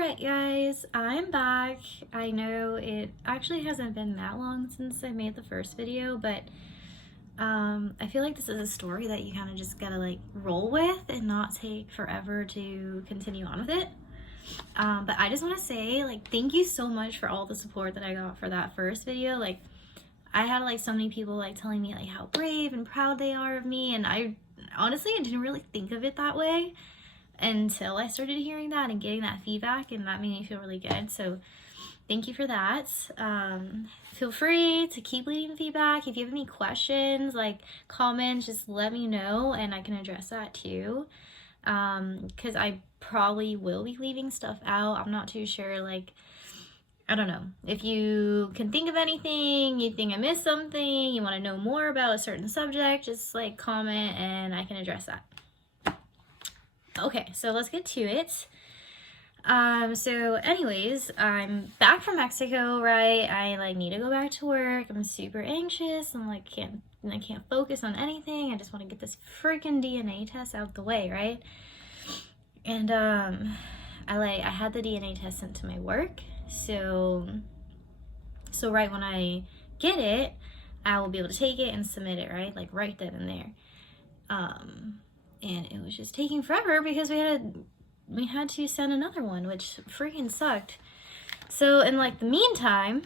Alright guys, I'm back. I know it actually hasn't been that long since I made the first video, but I feel like this is a story that you kind of just gotta like roll with and not take forever to continue on with it. But I just want to say like thank you so much for all the support that I got for that first video. Like I had like so many people like telling me like how brave and proud they are of me, and I honestly didn't really think of it that way until I started hearing that and getting that feedback, and that made me feel really good. So thank you for that. Feel free to keep leaving feedback. If you have any questions, like comments, just let me know and I can address that too. Because I probably will be leaving stuff out. I'm not too sure, like, I don't know. If you can think of anything, you think I missed something, you want to know more about a certain subject, just like comment and I can address that. Okay, so let's get to it. So anyways, I'm back from Mexico, right? I like need to go back to work. I'm super anxious. I'm like I can't focus on anything. I just want to get this freaking DNA test out the way, right? And I had the DNA test sent to my work. So right when I get it, I will be able to take it and submit it, right? Like right then and there. And it was just taking forever because we had to send another one, which freaking sucked. So in like the meantime,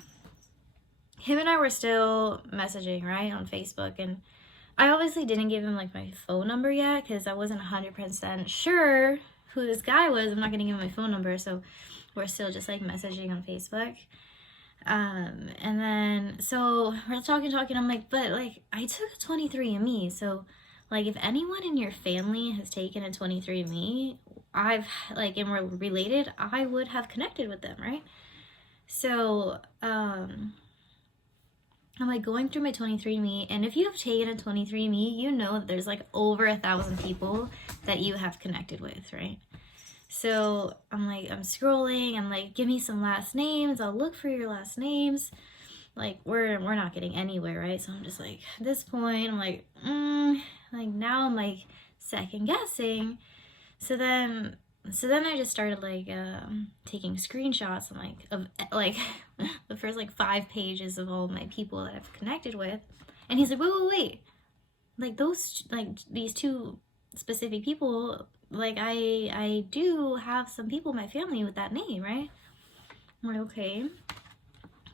him and I were still messaging, right, on Facebook, and I obviously didn't give him like my phone number yet because I wasn't 100% sure who this guy was. I'm not gonna give him my phone number, so we're still just like messaging on Facebook. And then so we're talking. I'm like, but like I took a 23andMe, so like if anyone in your family has taken a 23andMe, and we're related, I would have connected with them, right? So I'm like going through my 23andMe, and if you have taken a 23andMe, you know that there's like over 1,000 people that you have connected with, right? So I'm scrolling, I'm like, give me some last names, I'll look for your last names. Like we're not getting anywhere, right? So I'm just like, at this point, I'm like, now I'm like second guessing. So then I just started like taking screenshots and of the first like 5 pages of all my people that I've connected with. And he's like, wait, like these 2 specific people, like I do have some people in my family with that name, right? I'm like, okay.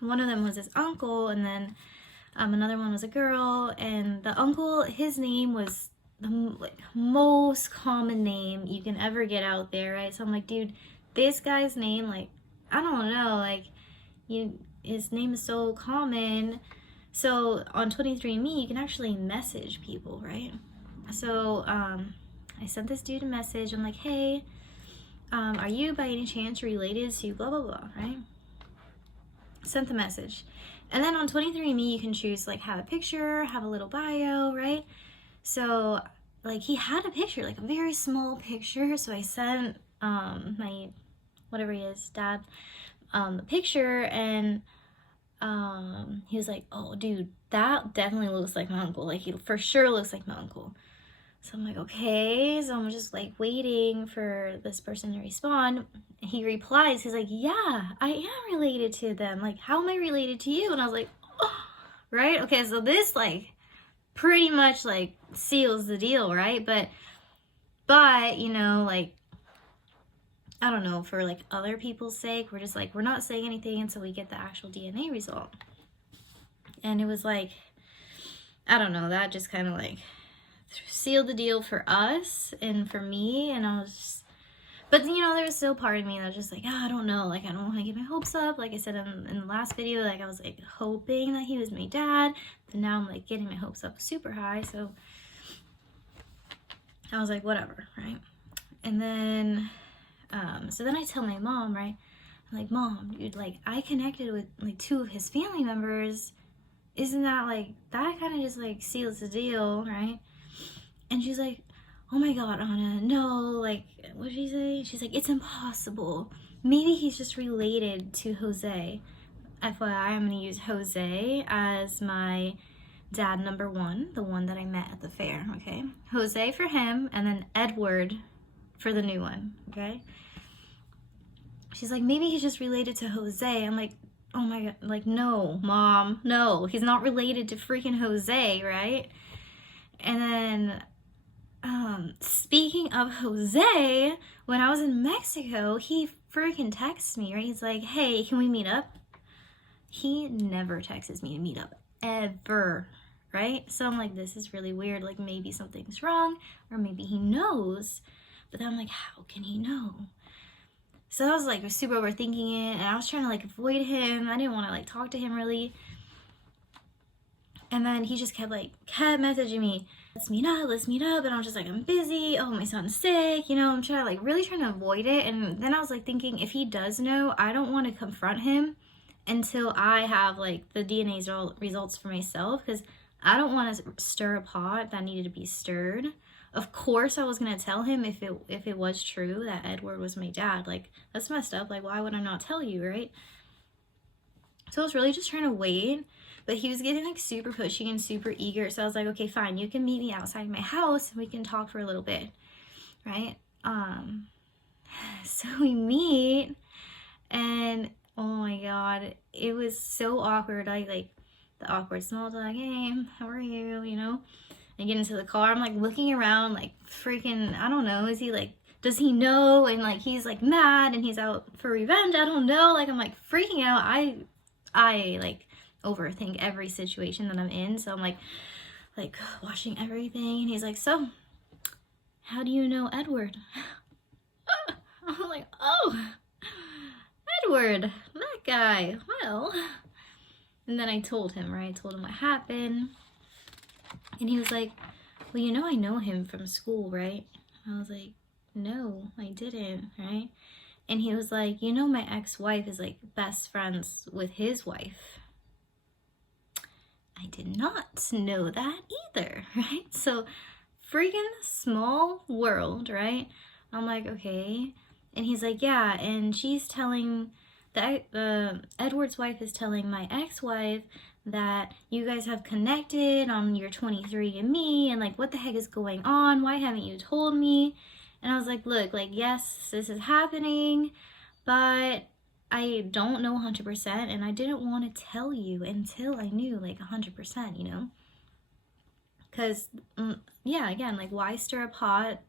One of them was his uncle, and then another one was a girl, and the uncle, his name was the most common name you can ever get out there, right? So I'm like, dude, this guy's name, like, I don't know, like, his name is so common. So on 23andMe, you can actually message people, right? So I sent this dude a message. I'm like, hey, are you by any chance related to blah, blah, blah, right? Sent the message. And then on 23andMe, you can choose like have a picture, have a little bio, right? So like he had a picture, like a very small picture. So I sent my, whatever he is, dad, the picture, and he was like, oh dude, that definitely looks like my uncle. Like he for sure looks like my uncle. So I'm like, okay. So I'm just like waiting for this person to respond. He replies, he's like, yeah, I am related to them. Like, how am I related to you? And I was like, oh, right? Okay, so this like pretty much like seals the deal, right? But you know, like, I don't know, for like other people's sake, we're just like, we're not saying anything until we get the actual DNA result. And it was like, I don't know, that just kind of like sealed the deal for us and for me. And I was just, but you know, there was still part of me that was just like, I don't know, like I don't want to get my hopes up. Like I said in the last video, like I was like hoping that he was my dad, but now I'm like getting my hopes up super high. So I was like, whatever, right? And then so then I tell my mom, right? I'm like, Mom, dude, like I connected with like 2 of his family members. Isn't that like, that kind of just like seals the deal, right? And she's like, oh my God, Anna, no, like, what did she say? She's like, it's impossible. Maybe he's just related to Jose. FYI, I'm going to use Jose as my dad number 1, the one that I met at the fair, okay? Jose for him, and then Edward for the new one, okay? she's like, maybe he's just related to Jose. I'm like, oh my God, like, no, Mom, no, he's not related to freaking Jose, right? And then, speaking of Jose, when I was in Mexico, he freaking texts me, right? He's like, hey, can we meet up? He never texts me to meet up, ever, right? So I'm like, this is really weird. Like, maybe something's wrong, or maybe he knows. But then I'm like, how can he know? So I was like super overthinking it, and I was trying to like avoid him. I didn't want to like talk to him really. And then he just kept messaging me, let's meet up. And I was just like, I'm busy. Oh, my son's sick. You know, I'm really trying to avoid it. And then I was like thinking, if he does know, I don't want to confront him until I have like the DNA results for myself, because I don't want to stir a pot that needed to be stirred. Of course I was going to tell him if it was true that Edward was my dad. Like, that's messed up. Like, why would I not tell you, right? So I was really just trying to wait, but he was getting like super pushy and super eager. So I was like, okay, fine, you can meet me outside my house and we can talk for a little bit, right? So we meet, and oh my God, it was so awkward. I like the awkward small talk, hey, how are you, you know? I get into the car, I'm like looking around like freaking, I don't know, is he like, does he know? And like he's like mad and he's out for revenge, I don't know. Like, I'm like freaking out. I like overthink every situation that I'm in, so I'm like watching everything, and he's like, so how do you know Edward? I'm like, oh, Edward, that guy, well. And then I told him, right? I told him what happened. And he was like, well, you know, I know him from school, right? I was like, no, I didn't, right? And he was like, you know, my ex-wife is like best friends with his wife. I did not know that either, right? So freaking small world, right? I'm like, okay. And he's like, yeah, and she's telling, Edward's wife is telling my ex-wife that you guys have connected on your 23andMe, and like, what the heck is going on? Why haven't you told me? And I was like, look, like, yes, this is happening, but I don't know 100%, and I didn't want to tell you until I knew like 100%, you know? Because, yeah, again, like, why stir a pot,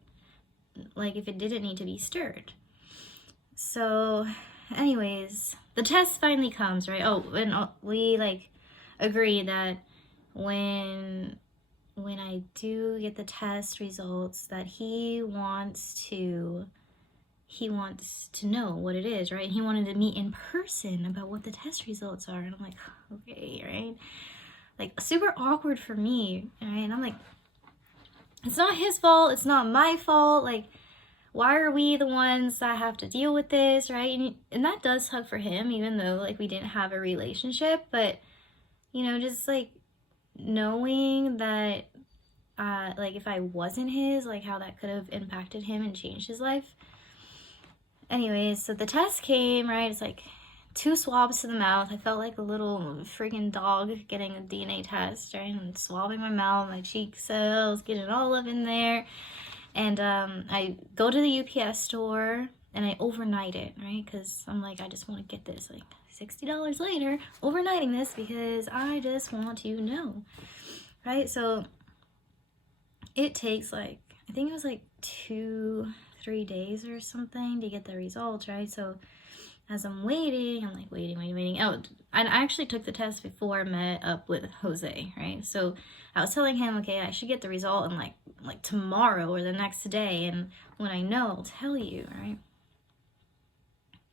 like, if it didn't need to be stirred? So, anyways, the test finally comes, right? Oh, and we, like, agree that when I do get the test results, that he wants to know what it is, right? And he wanted to meet in person about what the test results are. And I'm like, okay, right? Like, super awkward for me, right? And I'm like, it's not his fault, it's not my fault. Like, why are we the ones that have to deal with this, right? And that does suck for him, even though like we didn't have a relationship. But, you know, just like knowing that like if I wasn't his, like how that could have impacted him and changed his life. Anyways, so the test came, right? It's like 2 swabs to the mouth. I felt like a little freaking dog getting a DNA test, right? And swabbing my mouth, my cheek cells, getting all up in there. And I go to the UPS store and I overnight it, right? Because I'm like, I just want to get this, like $60 later, overnighting this because I just want to know, right? So it takes like, I think it was like 2-3 days or something to get the results, right? So as I'm waiting, I'm like waiting. Oh, I actually took the test before I met up with Jose, right? So I was telling him, okay, I should get the result in like tomorrow or the next day, and when I know, I'll tell you, right?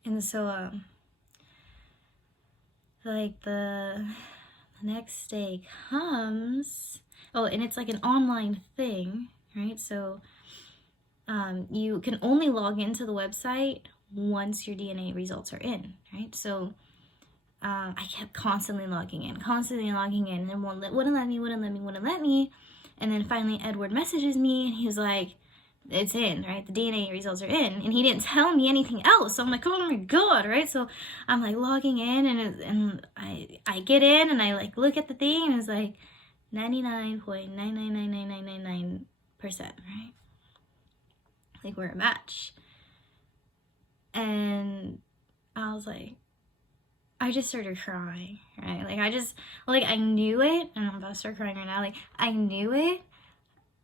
And so like the next day comes. Oh, and it's like an online thing, right? So you can only log into the website once your DNA results are in, right? So I kept constantly logging in, and then wouldn't let me. And then finally Edward messages me and he was like, it's in, right? The DNA results are in. And he didn't tell me anything else. So I'm like, oh my God, right? So I'm like logging in, and I get in and I like look at the thing and it's like 99.9999999%, right? Like we're a match. And was like, I just started crying, right? Like, I knew it, and I'm about to start crying right now. Like, I knew it,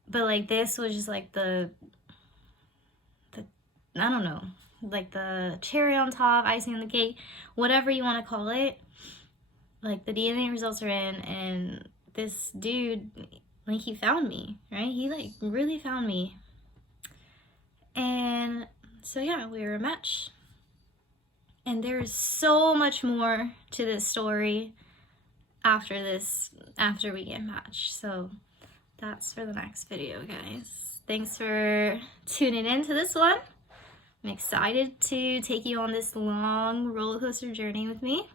but, like, this was just, like, the I don't know, like, the cherry on top, icing on the cake, whatever you want to call it. Like, the DNA results are in, and this dude, like, he found me, right? He, like, really found me. And so, yeah, we were a match. And there is so much more to this story after we get matched. So that's for the next video, guys. Thanks for tuning in to this one. I'm excited to take you on this long roller coaster journey with me.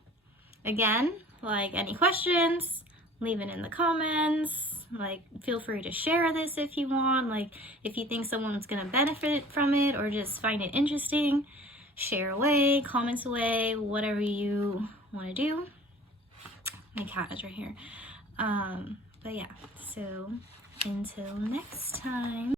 Again, like, any questions, leave it in the comments. Like, feel free to share this if you want. Like, if you think someone's gonna benefit from it or just find it interesting, share away, comments away, whatever you want to do. My cat is right here. But yeah, so until next time.